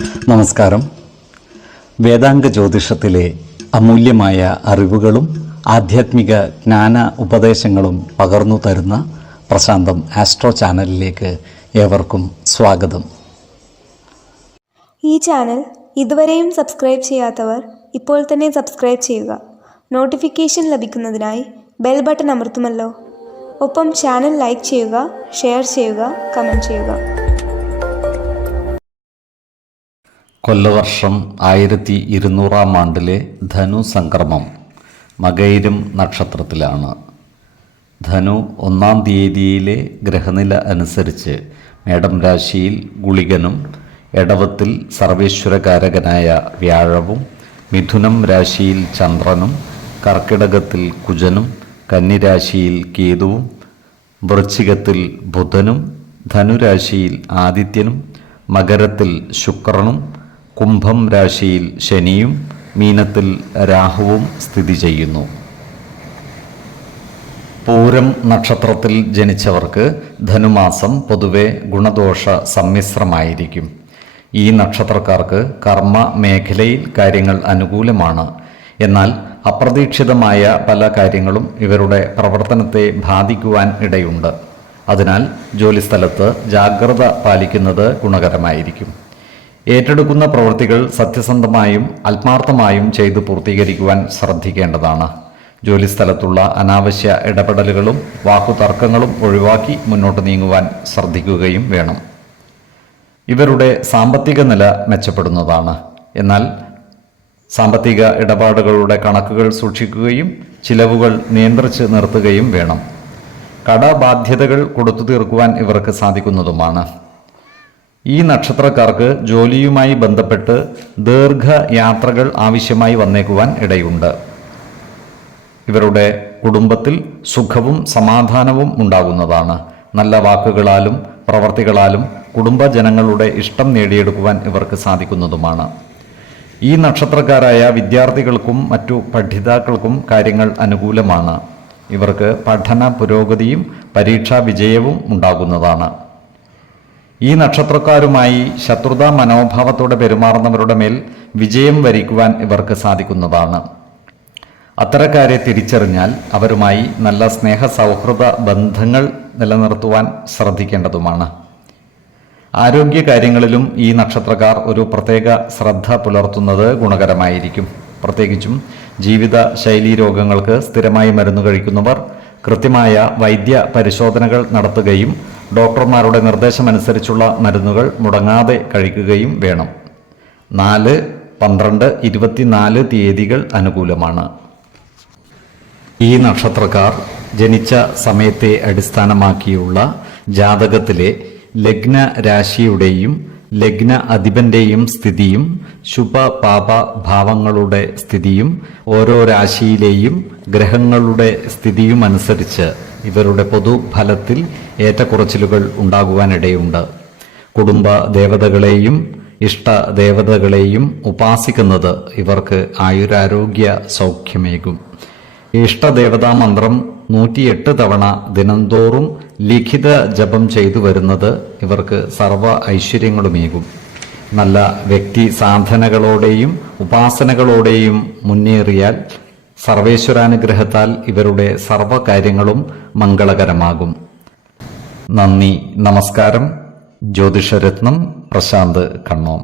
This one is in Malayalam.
നമസ്കാരം. വേദാംഗ ജ്യോതിഷത്തിലെ അമൂല്യമായ അറിവുകളും ആധ്യാത്മിക ജ്ഞാന ഉപദേശങ്ങളും പകർന്നു തരുന്ന പ്രശാന്തം ആസ്ട്രോ ചാനലിലേക്ക് ഏവർക്കും സ്വാഗതം. ഈ ചാനൽ ഇതുവരെയും സബ്സ്ക്രൈബ് ചെയ്യാത്തവർ ഇപ്പോൾ തന്നെ സബ്സ്ക്രൈബ് ചെയ്യുക. നോട്ടിഫിക്കേഷൻ ലഭിക്കുന്നതിനായി ബെൽ ബട്ടൺ അമർത്തുമല്ലോ. ഒപ്പം ചാനൽ ലൈക്ക് ചെയ്യുക, ഷെയർ ചെയ്യുക, കമൻറ്റ് ചെയ്യുക. കൊല്ലവർഷം 1200 ആണ്ടിലെ ധനു സംക്രമം മകയിരം നക്ഷത്രത്തിലാണ്. ധനു 1-ാം തീയതിയിലെ ഗ്രഹനില അനുസരിച്ച് മേടം രാശിയിൽ ഗുളികനും, എടവത്തിൽ സർവേശ്വരകാരകനായ വ്യാഴവും, മിഥുനം രാശിയിൽ ചന്ദ്രനും, കർക്കിടകത്തിൽ കുജനും, കന്നിരാശിയിൽ കേതുവും, വൃശ്ചികത്തിൽ ബുധനും, ധനുരാശിയിൽ ആദിത്യനും, മകരത്തിൽ ശുക്രനും, കുംഭം രാശിയിൽ ശനിയും, മീനത്തിൽ രാഹുവും സ്ഥിതി ചെയ്യുന്നു. പൂരം നക്ഷത്രത്തിൽ ജനിച്ചവർക്ക് ധനുമാസം പൊതുവെ ഗുണദോഷ സമ്മിശ്രമായിരിക്കും. ഈ നക്ഷത്രക്കാർക്ക് കർമ്മ മേഖലയിൽ കാര്യങ്ങൾ അനുകൂലമാണ്. എന്നാൽ അപ്രതീക്ഷിതമായ പല കാര്യങ്ങളും ഇവരുടെ പ്രവർത്തനത്തെ ബാധിക്കുവാൻ ഇടയുണ്ട്. അതിനാൽ ജോലിസ്ഥലത്ത് ജാഗ്രത പാലിക്കുന്നത് ഗുണകരമായിരിക്കും. ഏറ്റെടുക്കുന്ന പ്രവൃത്തികൾ സത്യസന്ധമായും ആത്മാർത്ഥമായും ചെയ്തു പൂർത്തീകരിക്കുവാൻ ശ്രദ്ധിക്കേണ്ടതാണ്. ജോലിസ്ഥലത്തുള്ള അനാവശ്യ ഇടപെടലുകളും വാക്കുതർക്കങ്ങളും ഒഴിവാക്കി മുന്നോട്ട് നീങ്ങുവാൻ ശ്രദ്ധിക്കുകയും വേണം. ഇവരുടെ സാമ്പത്തിക നില മെച്ചപ്പെടുന്നതാണ്. എന്നാൽ സാമ്പത്തിക ഇടപാടുകളുടെ കണക്കുകൾ സൂക്ഷിക്കുകയും ചിലവുകൾ നിയന്ത്രിച്ച് നിർത്തുകയും വേണം. കടബാധ്യതകൾ കൊടുത്തു തീർക്കുവാൻ ഇവർക്ക് സാധിക്കുന്നതുമാണ്. ഈ നക്ഷത്രക്കാർക്ക് ജോലിയുമായി ബന്ധപ്പെട്ട് ദീർഘയാത്രകൾ ആവശ്യമായി വന്നേക്കുവാൻ ഇടയുണ്ട്. ഇവരുടെ കുടുംബത്തിൽ സുഖവും സമാധാനവും ഉണ്ടാകുന്നതാണ്. നല്ല വാക്കുകളാലും പ്രവർത്തികളാലും കുടുംബജനങ്ങളുടെ ഇഷ്ടം നേടിയെടുക്കുവാൻ ഇവർക്ക് സാധിക്കുന്നതുമാണ്. ഈ നക്ഷത്രക്കാരായ വിദ്യാർത്ഥികൾക്കും മറ്റു പഠിതാക്കൾക്കും കാര്യങ്ങൾ അനുകൂലമാണ്. ഇവർക്ക് പഠന പുരോഗതിയും പരീക്ഷാ വിജയവും ഉണ്ടാകുന്നതാണ്. ഈ നക്ഷത്രക്കാരുമായി ശത്രുതാ മനോഭാവത്തോടെ പെരുമാറുന്നവരുടെ മേൽ വിജയം വരിക്കുവാൻ ഇവർക്ക് സാധിക്കുന്നതാണ്. അത്തരക്കാരെ തിരിച്ചറിഞ്ഞാൽ അവരുമായി നല്ല സ്നേഹ സൗഹൃദ ബന്ധങ്ങൾ നിലനിർത്തുവാൻ ശ്രദ്ധിക്കേണ്ടതുമാണ്. ആരോഗ്യകാര്യങ്ങളിലും ഈ നക്ഷത്രക്കാർ ഒരു പ്രത്യേക ശ്രദ്ധ പുലർത്തുന്നത് ഗുണകരമായിരിക്കും. പ്രത്യേകിച്ചും ജീവിത ശൈലീ രോഗങ്ങൾക്ക് സ്ഥിരമായി മരുന്ന് കഴിക്കുന്നവർ കൃത്യമായ വൈദ്യ പരിശോധനകൾ നടത്തുകയും ഡോക്ടർമാരുടെ നിർദ്ദേശമനുസരിച്ചുള്ള മരുന്നുകൾ മുടങ്ങാതെ കഴിക്കുകയും വേണം. 4, 12, 24 തീയതികൾ അനുകൂലമാണ്. ഈ നക്ഷത്രക്കാർ ജനിച്ച സമയത്തെ അടിസ്ഥാനമാക്കിയുള്ള ജാതകത്തിലെ ലഗ്ന രാശിയുടെയും ലഗ്ന അധിപന്റെയും സ്ഥിതിയും ശുഭ പാപ ഭാവങ്ങളുടെ സ്ഥിതിയും ഓരോ രാശിയിലെയും ഗ്രഹങ്ങളുടെ സ്ഥിതിയും അനുസരിച്ച് ഇവരുടെ പൊതുഫലത്തിൽ ഏറ്റക്കുറച്ചിലുകൾ ഉണ്ടാകുവാനിടയുണ്ട്. കുടുംബ ദേവതകളെയും ഇഷ്ട ദേവതകളെയും ഉപാസിക്കുന്നത് ഇവർക്ക് ആയുരാരോഗ്യ സൗഖ്യമേകും. ഇഷ്ടദേവതാ മന്ത്രം 108 തവണ ദിനംതോറും ലിഖിത ജപം ചെയ്തു വരുന്നത് ഇവർക്ക് സർവ ഐശ്വര്യങ്ങളുമേകും. നല്ല വ്യക്തി സാധനകളോടെയും ഉപാസനകളോടെയും മുന്നേറിയാൽ സർവേശ്വരാനുഗ്രഹത്താൽ ഇവരുടെ സർവകാര്യങ്ങളും മംഗളകരമാകും. നന്ദി, നമസ്കാരം. ജ്യോതിഷരത്നം പ്രശാന്ത് കണ്ണോം.